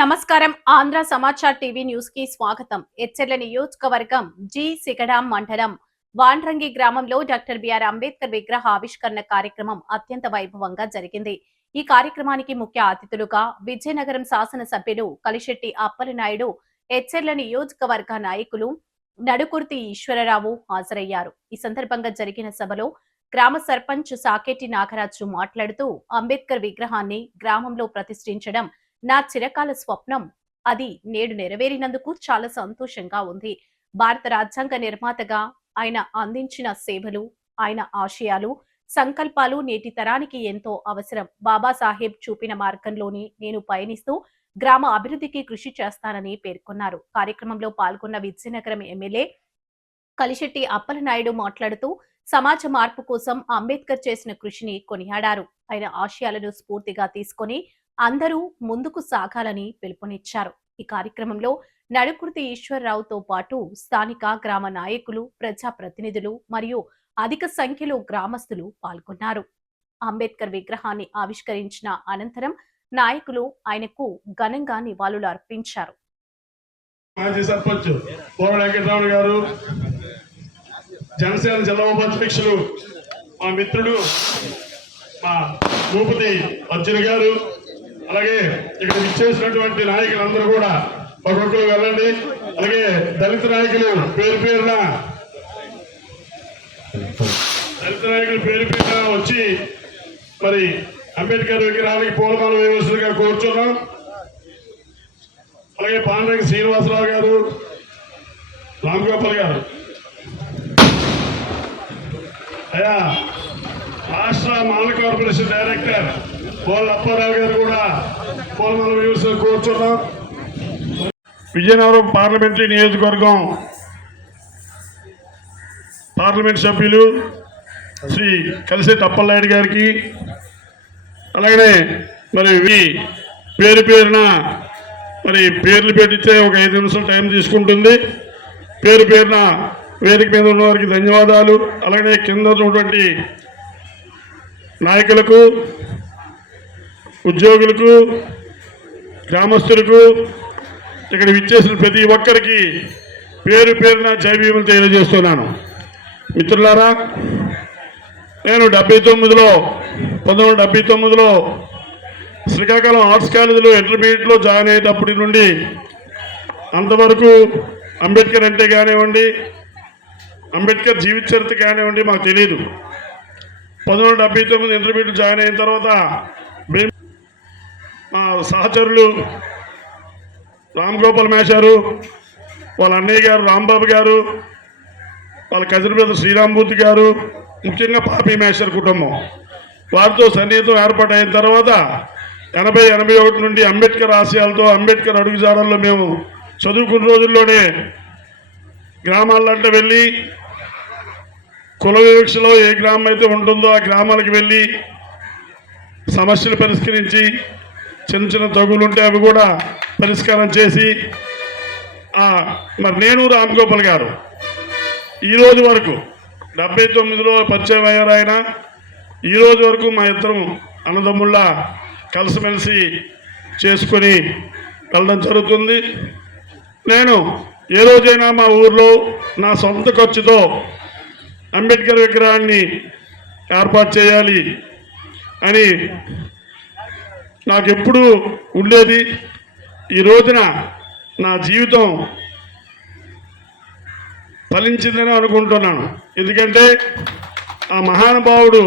నమస్కారం. Andhra Samachar TV news కి స్వాగతం. ఎచ్చెర్ల నియోజకవర్గం జి సిగడాం మండలం వాండ్రంగి గ్రామంలో డాక్టర్ బిఆర్ అంబేద్కర్ విగ్రహ ఆవిష్కరణ కార్యక్రమం అత్యంత వైభవంగా జరిగింది. ఈ కార్యక్రమానికి ముఖ్య అతిథులుగా విజయనగరం శాసనసభ్యులు కలిశెట్టి అప్పలనాయుడు, ఎచ్చెర్ల నియోజకవర్గ నాయకులు నడుకుర్తి ఈశ్వరరావు హాజరయ్యారు. ఈ సందర్భంగా జరిగిన సభలో గ్రామ సర్పంచ్ సాకేటి నాగరాజు మాట్లాడుతూ, అంబేద్కర్ విగ్రహాన్ని గ్రామంలో ప్రతిష్ఠించడం నా చిరకాల స్వప్నం. అది నేడు నెరవేరినందుకు చాలా సంతోషంగా ఉంది. భారత రాజ్యాంగ నిర్మాతగా ఆయన అందించిన సేవలు, ఆయన ఆశయాలు, సంకల్పాలు నేటి తరానికి ఎంతో అవసరం. బాబాసాహెబ్ చూపిన మార్గంలోనే నేను పయనిస్తూ గ్రామ అభివృద్ధికి కృషి చేస్తానని పేర్కొన్నారు. కార్యక్రమంలో పాల్గొన్న విజయనగరం ఎమ్మెల్యే కలిశెట్టి అప్పలనాయుడు మాట్లాడుతూ, సమాజ మార్పు కోసం అంబేద్కర్ చేసిన కృషిని కొనియాడారు. ఆయన ఆశయాలను స్ఫూర్తిగా తీసుకొని అందరూ ముందుకు సాగాలని పిలుపునిచ్చారు. ఈ కార్యక్రమంలో నడుకుర్తి ఈశ్వరరావుతో పాటు స్థానిక గ్రామ నాయకులు, ప్రజాప్రతినిధులు మరియు అధిక సంఖ్యలో గ్రామస్తులు పాల్గొన్నారు. అంబేద్కర్ విగ్రహాన్ని ఆవిష్కరించిన అనంతరం నాయకులు ఆయనకు ఘనంగా నివాళులు అర్పించారు. మాజీ సర్పంచ్ కోర వెంకటరావు గారు, జనసేన జిల్లా ఉపాధ్యక్షులు మా మిత్రుడు మా భూపతి అర్జున్ గారు, అలాగే ఇక్కడ ఇచ్చేసినటువంటి నాయకులందరూ కూడా ఒక్కొక్కరు వెళ్ళండి. అలాగే దళిత నాయకులు పేరు పేరున వచ్చి మరి అంబేద్కర్ విగ్రహానికి పూలమాల వేయవలసిందిగా కోరుచున్నాం. అలాగే పాండ్రంగి శ్రీనివాసరావు గారు, రామ్గోపాల్ గారు, అయ్యా రాష్ట్ర మానవ కార్పొరేషన్ డైరెక్టర్ పోల అప్పారావు గారు కూడా పూలమాల వేయవలసిందిగా కోరుచున్నాం. విజయనగరం పార్లమెంటరీ నియోజకవర్గం పార్లమెంట్ సభ్యులు శ్రీ కలిశెట్టి అప్పలనాయుడు గారికి, అలాగనే మరి పేరు పేరున మరి పేర్లు పెట్టితే ఒక 5 నిమిషాలు టైం తీసుకుంటుంది. పేరు పేరున వేదిక మీద ఉన్న వారికి ధన్యవాదాలు. అలాగే కింద ఉన్నటువంటి నాయకులకు, ఉద్యోగులకు, గ్రామస్తులకు, ఇక్కడ విచ్చేసిన ప్రతి ఒక్కరికి పేరు పేరున జై భీములు తెలియజేస్తున్నాను. మిత్రులారా, నేను 1979లో శ్రీకాకుళం ఆర్ట్స్ కాలేజీలో ఇంటర్మీడియట్లో జాయిన్ అయ్యేటప్పటి నుండి అంతవరకు అంబేద్కర్ అంటే కానివ్వండి, అంబేద్కర్ జీవిత చరిత్ర కానివ్వండి మాకు తెలియదు. 1979 ఇంటర్మీడియట్ జాయిన్ అయిన తర్వాత మా సహచరులు రామ్గోపాల్ మేషారు, వాళ్ళ అన్నయ్య గారు రాంబాబు గారు, వాళ్ళ కజిన్ బ్రదర్ శ్రీరామ్మూర్తి గారు, ముఖ్యంగా పాపి మేషర్ కుటుంబం, వారితో సన్నిహితం ఏర్పాటైన తర్వాత 80-81 నుండి అంబేద్కర్ ఆశయాలతో, అంబేద్కర్ అడుగుజాడల్లో మేము చదువుకున్న రోజుల్లోనే గ్రామాలంటే వెళ్ళి కుల వివక్షలో ఏ గ్రామం అయితే ఉంటుందో ఆ గ్రామాలకు వెళ్ళి సమస్యలు పరిష్కరించి, చిన్న చిన్న తగులుంటే అవి కూడా పరిష్కారం చేసి, మరి నేను రామ్గోపాల్ గారు ఈరోజు వరకు 79లో పరిచయం అయ్యారు ఆయన. ఈరోజు వరకు మా ఇద్దరం అన్నదమ్ముళ్ళ కలిసిమెలిసి చేసుకొని వెళ్ళడం జరుగుతుంది. నేను ఏ రోజైనా మా ఊర్లో నా సొంత ఖర్చుతో అంబేద్కర్ విగ్రహాన్ని ఏర్పాటు చేయాలి అని నాకెప్పుడు ఉండేది. ఈ రోజున నా జీవితం ఫలించిందని అనుకుంటున్నాను. ఎందుకంటే ఆ మహానుభావుడు